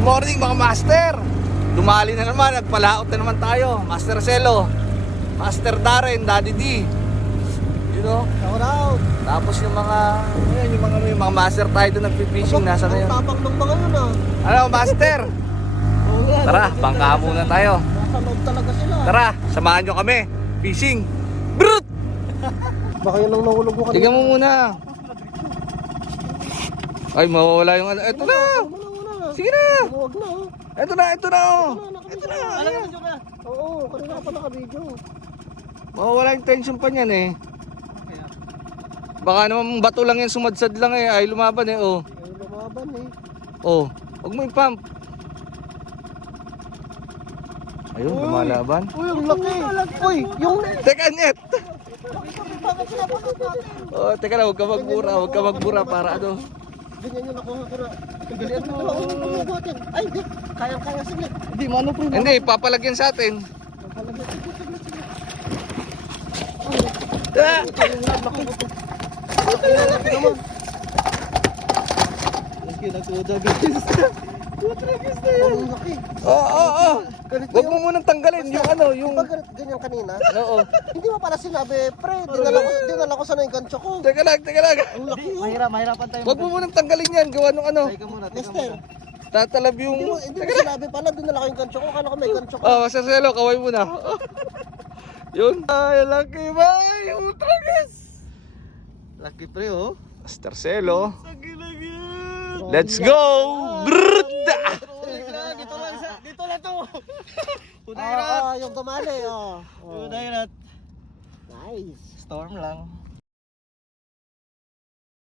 Good morning mga master. Dumali na naman, nagpalaot na naman tayo. Master Celo, Master Darren, Daddy D. You know? Shout out. Tapos yung mga, ayan, yung mga master tayo doon nagpi-fishing. Nasa na yun? Ang tapang ng mga yun ah. Ano master? Oo nga, Tara, nandito bangka talaga muna sila. tayo. Nasa loob talaga sila. Tara, samahan nyo kami. Fishing. Brut! Baka yun lang nahulog mo kanina. Tignan mo muna. Ay, mawawala yung ano. Eto na. Sige na. Huwag na oh. Eto na, ito na oh. Ito na. Alam mo ka? Oo, kanina ka pa naka-video. Mawawala yung tension pa niyan eh. Baka naman bato lang yan, sumadsad lang eh. Ay, lumaban eh, oh. Ay, lumaban eh. Oh, huwag mo i-pump. Ayun, lumalaban. Uy, ang laki. Uy, yung... Teka, net. Oh, teka lang, huwag ka magbura para ano. Ganyan yung nakuha ko na. Ganyan mo lang yung buhatin. Ay, di. Kayang-kaya, sige. Hindi, mano po. Hindi, papalagyan sa atin. Ah! Oh. Huwag mo munang tanggalin yung ano, yung... Ganyan kanina. Oo. Hindi mo pala sinabi, pre, dinala ko sana yung gancho ko. Teka lang. Ang laki oh. Mahirapan tayo. Huwag mo munang tanggalin yan, gawa nung ano. Teka muna. Mister, Tatalab yung... hindi mo sinabi pala, dinala ko yung gancho ko. Kala ko may gancho ko. Oh, Master Celo, kaway mo na. Yun. Ay, lucky bay. Utragas. Lucky pre oh. Master Celo. Let's go. Brrrr. Dito lang to. Yung tumali, oh. Unahin at Nice. storm lang.